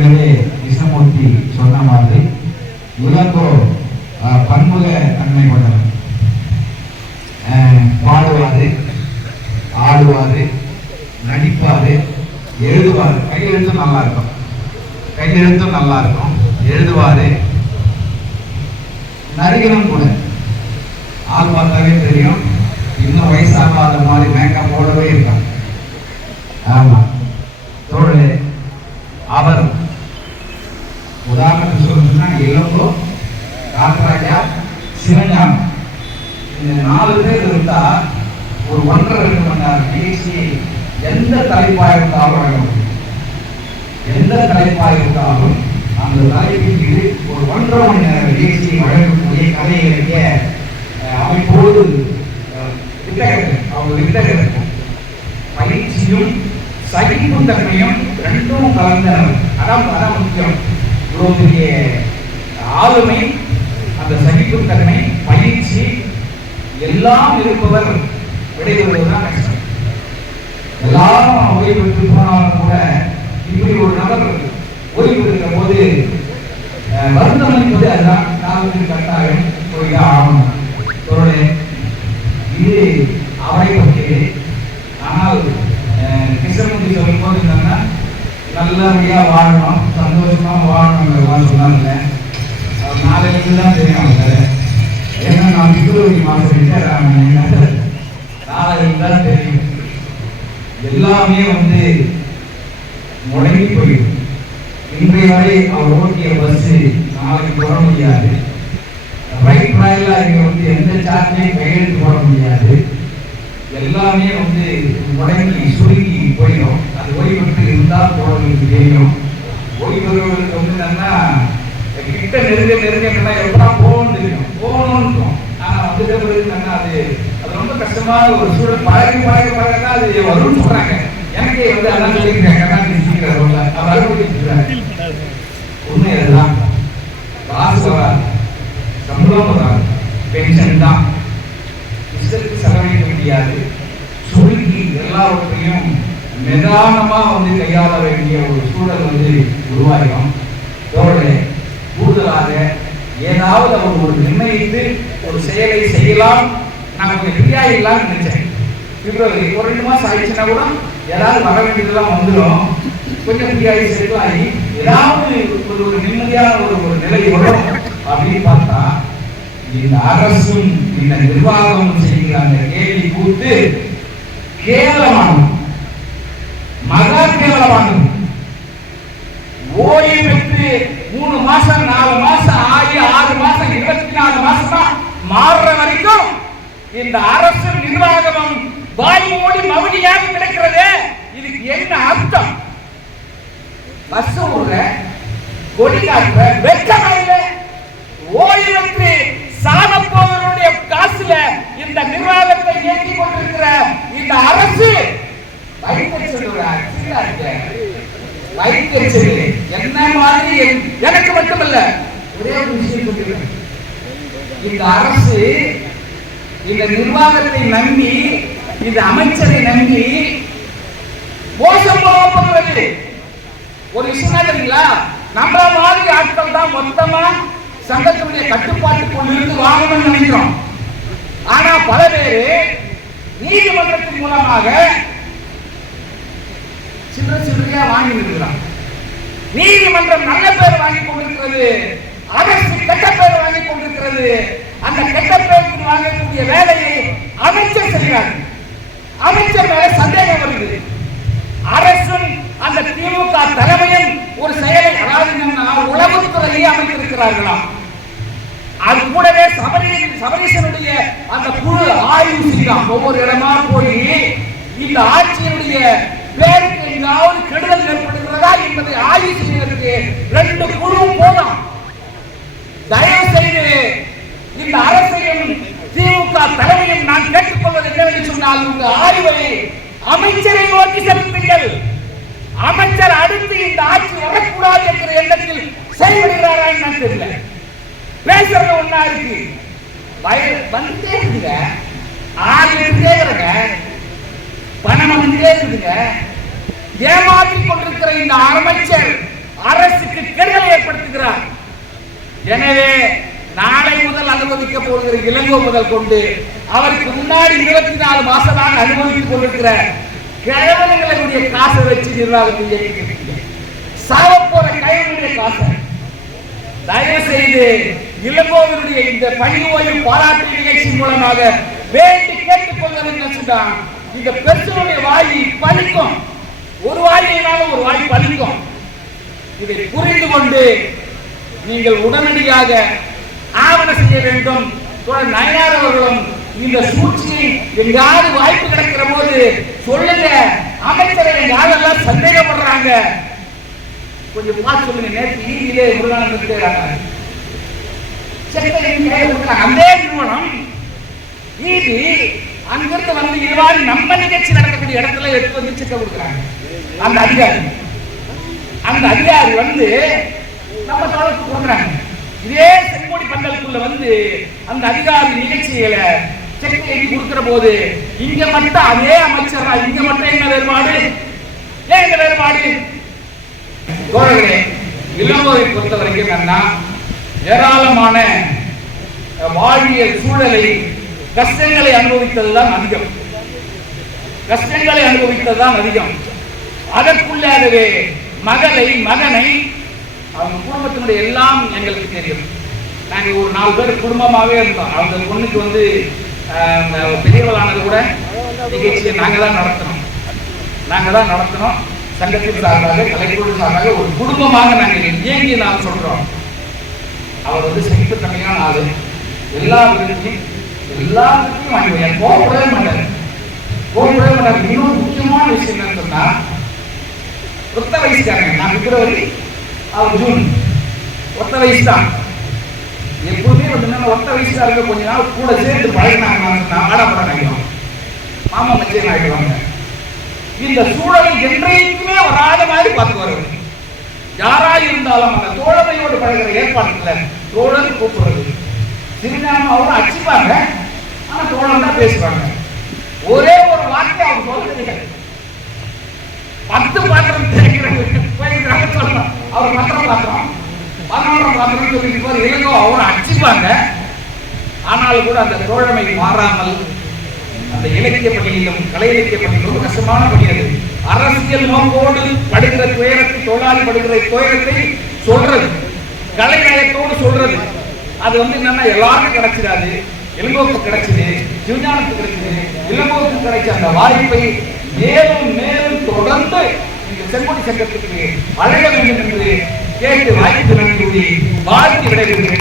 ஏற்கனவே கிருஷ்ணமூர்த்தி சொன்ன மாதிரி இளங்கோ பன்முக தன்மை கொண்டவர். பாடுவாரு, ஆடுவாரு, நடிப்பாரு, எழுதுவாரு. கையெழுத்தும் நல்லா இருக்கும், கையெழுத்தும் நல்லா இருக்கும், எழுதுவாரு. நடிகனும் கூட. ஆள் பார்த்தாவே தெரியும், இன்னும் வயசாகாத மாதிரி மேக்கப் போடவே இருக்காங்க. ஆமா தோழே, அவர் உதாரணத்துக்கு சொல்லணும்னா இளங்கோ, காக்கராஜா, சிவஞானம், இந்த 4 பேர் இருந்தா ஒரு 1.5-2 மணி நேரம் நிகழ்ச்சி எந்த தலைப்பாக இருந்தாலும் எந்த தலைப்பாக இருந்தாலும் அந்த தலைப்பின் மீது ஒரு 1.5 மணி நேர நிகழ்ச்சியை வழங்கக்கூடிய கலை இலக்கிய அமைப்போடு அவங்க வித்தகர்கள் பயிற்சியும் சகிப்பும் தன்மையும் ரெண்டும் கலந்தனர். அதான் முக்கியம். இவ்வளவு பெரிய ஆளுமை, அந்த சகிப்பும் தன்மை, பயிற்சி எல்லாம் இருப்பவர் விடைபெறுவதுதான் கஷ்டம். எல்லாரும் ஓய்வு பெற்று போனாலும் கூட இப்படி ஒரு நபர் ஓய்வு பெறுகிற போது வருத்தம் என்பது அதுதான். காலத்தில் கட்டாயம் போய்தான் ஆகணும். இது அவரை பற்றியது. ஆனால் கிருஷ்ணமூர்த்தி சொல்லும் போது என்னன்னா, நல்லபடியா வாழணும், சந்தோஷமா வாழணும் சொன்னாங்க. நாளைக்கு தான் தெரியும் அவங்க. ஏன்னா நான் பிப்ரவரி மாதம் ரிட்டையர் ஆனேன், நாளைக்கு தான் தெரியும். எல்லாமே முடங்கி போயிடும். இன்றைய வரை அவர் ஓட்டிய பஸ் நாளைக்கு வர முடியாது. ரைட் ராயலா இங்க எந்த சார்ஜையும் கையெழுத்து போட முடியாது. எல்லாமே முடங்கி சுருங்கி போயிடும். அது ஓய்வு பெற்று இருந்தால் போறவங்களுக்கு தெரியும். ஓய்வு பெறுவதற்கு என்னன்னா, கிட்ட நெருங்க எப்படா போகணும்னு தெரியும், போகணும்னு இருக்கும். ஆனா என்னன்னா அது ரொம்ப கஷ்டமான ஒரு சூழல். பழக அது வரும்னு சொல்றாங்க. எனக்கே அதான் சொல்லிக்கிறேன். உண்மை அதுதான். காசு வராது, சம்பளம் வராது, பென்ஷன் தான். இஷ்டத்துக்கு செலவழிக்க முடியாது. சுருக்கி எல்லாவற்றையும் நிதானமா கையாள வேண்டிய ஒரு சூழல் உருவாகும். கூடுதலாக ஏதாவது அவர் ஒரு நிர்ணயித்து ஒரு செயலை செய்யலாம், நமக்கு ஃப்ரீயா இல்லாம நினைச்சேன். பிப்ரவரி ஒரு 2 மாசம் ஆயிடுச்சுன்னா கூட ஏதாவது வர வேண்டியதெல்லாம் வந்துடும். கொஞ்சம் ஃப்ரீயாகி செட்டில் ஆகி ஏதாவது ஒரு நிம்மதியான ஒரு நிலை வரும் அப்படின்னு பார்த்தா, இந்த அரசும் இந்த நிர்வாகம் செய்கிற அந்த கேள்வி கூத்து கேவலமானது, மகா கேவலமானது. ஓய்வு பெற்று 3 மாசம் 4 மாசம் ஆகி 6 மாசம் 24 மாசமா மாறுற வரைக்கும் இந்த அரசு நிர்வாகமும் வாய் மூடி மவுனியாக கிடக்கிறது. இதுக்கு என்ன அர்த்தம்? பஸ் ஊர்ல கொடி காட்டுற வெட்கமையில ஓய்வு பெற்று சாத போவர்களுடைய காசுல இந்த நிர்வாகத்தை இயக்கி கொண்டிருக்கிற இந்த அரசு என்ன மாதிரி எனக்கு மட்டுமல்ல, ஒரே ஒரு விஷயம் சொல்கிறேன். இந்த அரசு இந்த நிர்வாகத்தை நம்பி, இந்த அமைச்சரை நம்பி மோசம் போகிறது. ஒரு விஷயம் தெரியுங்களா, நம்மள மாதிரி ஆட்கள் தான் மொத்தமா சங்கத்தினுடைய கட்டுப்பாட்டுக்குள் இருந்து வாங்கணும்னு நினைக்கிறோம். ஆனா பல பேரு நீதிமன்றத்தின் மூலமாக சில்லறையா வாங்கி இருக்கிறான். நீதிமன்றம் நல்ல பேர் வாங்கி கொண்டிருக்கிறது, அரசு கெட்ட பேர் வாங்கி கொண்டிருக்கிறது. அந்த கெட்ட பேருக்கு வாங்கக்கூடிய வேலையை அமைச்சர் செய்கிறார். அமைச்சர் மேல சந்தேகம் வருது. அரசும் அந்த திமுக தலைமையும் ஒரு செயலை, அதாவது உளவுத்துறையை அமைத்திருக்கிறார்களாம். அது கூடவே சபரீசனுடைய அந்த குழு ஆய்வு செய்யலாம். ஒவ்வொரு இடமா போய் இந்த ஆட்சியினுடைய பேருக்கு ஏதாவது கெடுதல் ஏற்படுகிறதா என்பதை ஆய்வு செய்வதற்கு 2 குழு போதும். தயவு செய்து இந்த அரசையும் திமுக தலைமையும் நான் கேட்டுக்கொள்வது என்னவென்று சொன்னால், இந்த ஆய்வை அமைச்சரை நோக்கி செலுத்துங்கள். அமைச்சர் அடுத்து இந்த ஆட்சி வரக்கூடாது என்கிற எண்ணத்தில் செயல்படுகிறாரா என்னன்னு தெரியல. பேசுறது ஒன்னா இருக்கு, வந்துட்டே இருக்குங்க, ஆகிட்டே இருங்க, பணம் வந்துட்டே இருக்குங்க. ஏமாற்றிக் கொண்டிருக்கிற இந்த அமைச்சர் அரசுக்கு கெடுதலை ஏற்படுத்துகிறார். எனவே நாளை முதல் அனுபவிக்க போகிற இளங்கோ முதல் கொண்டு அவருக்கு முன்னாடி 24 மாசமாக அனுபவித்துக் கொண்டிருக்கிற கிழவர்களுடைய காசை வச்சு நிர்வாகத்தை சாவப்போற கைவனுடைய காசை தயவு செய்து இளங்கோவினுடைய இந்த பணி ஓய்வு பாராட்டு நிகழ்ச்சி மூலமாக வேண்டி கேட்டுக் கொள்வது. இந்த பெருசனுடைய வாய் பலிக்கும், ஒரு வாயினாலும் ஒரு வாய் பலிக்கும். இதை புரிந்து கொண்டு நீங்கள் உடனடியாக ஆவண செய்ய வேண்டும். நயனார் அவர்களும் இந்த சூழ்ச்சியை எங்காவது வாய்ப்பு கிடைக்கிற போது சொல்லுங்க. அமைச்சரை யாரெல்லாம் சந்தேகப்படுறாங்க கொஞ்சம் பார்த்து சொல்லுங்க. நேற்று ஈவிலே முருகானந்த அதே நிறுவனம் ஈவி அங்கிருந்து வந்து இவ்வாறு நம்ம நிகழ்ச்சி நடக்கக்கூடிய இடத்துல எடுத்து வந்து சிக்க கொடுக்குறாங்க. அந்த அதிகாரி வந்து நம்ம தோழருக்கு கொடுக்குறாங்க. இதே செங்கோடி பந்தலுக்குள்ள வந்து அந்த அதிகாரி நிகழ்ச்சிகளை செக் எழுதி கொடுக்கிற போது இங்க மட்டும் அதே அமைச்சரா இங்க மட்டும் என்ன வேறுபாடு? ஏன் இந்த வேறுபாடு? தோழர்களே, இளங்கோவை பொறுத்த வரைக்கும் என்னன்னா ஏராளமான வாழ்வியல் சூழலை கஷ்டங்களை அனுபவித்ததுதான் அதிகம். கஷ்டங்களை அனுபவித்ததுதான் அதிகம். அதற்குள்ளாகவே மகனை அவங்க குடும்பத்தினுடைய எல்லாம் எங்களுக்கு தெரியும். நாங்கள் ஒரு 4 பேர் குடும்பமாகவே இருந்தோம். அவங்க பொண்ணுக்கு வந்து பெரியவளானது கூட நிகழ்ச்சியை நாங்கள் தான் நடத்தினோம். சங்கத்தின் சார்பாக கலைக்குழு சார்பாக ஒரு குடும்பமாக நாங்கள் இயங்கி நான் சொல்றோம். அவர் வந்து சகிப்புத்தன்மையான ஆளு. எல்லா விதத்தையும் வாங்கி கோபப்படவே மாட்டார். இன்னொரு முக்கியமான விஷயம் என்னன்னு சொன்னா ஒத்த வயசுக்காரங்க. நான் பிப்ரவரி, அவர் ஜூன், ஒத்த வயசு தான். எப்பவுமே வந்து ஒத்த வயசுக்காரங்க கொஞ்ச நாள் கூட சேர்ந்து பழகினாங்கன்னா ஆடப்படம் ஆகிடும், மாமா மச்சன் ஆகிடுவாங்க. இந்த சூழலை என்றைக்குமே வராத மாதிரி பார்த்து வருவது. யாரா இருந்தாலும் அந்த தோழமையோடு பழகிற ஏற்பாடுல தோழன் கூப்பிடுறது. சிறுநாம அவரும் அடிச்சுப்பாங்க, ஆனா தோழன் தான் பேசுவாங்க. ஒரே ஒரு வார்த்தை அவங்க சொல்றது 10 பாத்திரம் தேய்க்கிறாங்க சொல்லணும். அவர் 10 பாத்திரம் 11 பாத்திரம் சொல்லிட்டு இளங்கோ அவரை அடிச்சுப்பாங்க. ஆனாலும் கூட அந்த தோழமை மாறாமல் அந்த இலக்கிய பணியிலும் கலை இலக்கிய பணியிலும் கஷ்டமான பணி. அது அரசியல் நோக்கோடு படுகிற துயரத்தை, தொழிலாளி படுகிற துயரத்தை சொல்றது, கலை நயத்தோடு சொல்றது. அது வந்து என்னன்னா எல்லாருக்கும் கிடைச்சிடாது. இளங்கோவுக்கு கிடைச்சது, சிவஞானத்துக்கு கிடைச்சது, இளங்கோவுக்கு கிடைச்ச அந்த வாய்ப்பை மேலும் மேலும் தொடர்ந்து இந்த செங்கோடி சங்கத்துக்கு வழங்க வேண்டும் என்று கேட்டு வாய்ப்பு நன்றி வாழ்த்து விடைபெறுகிறேன்.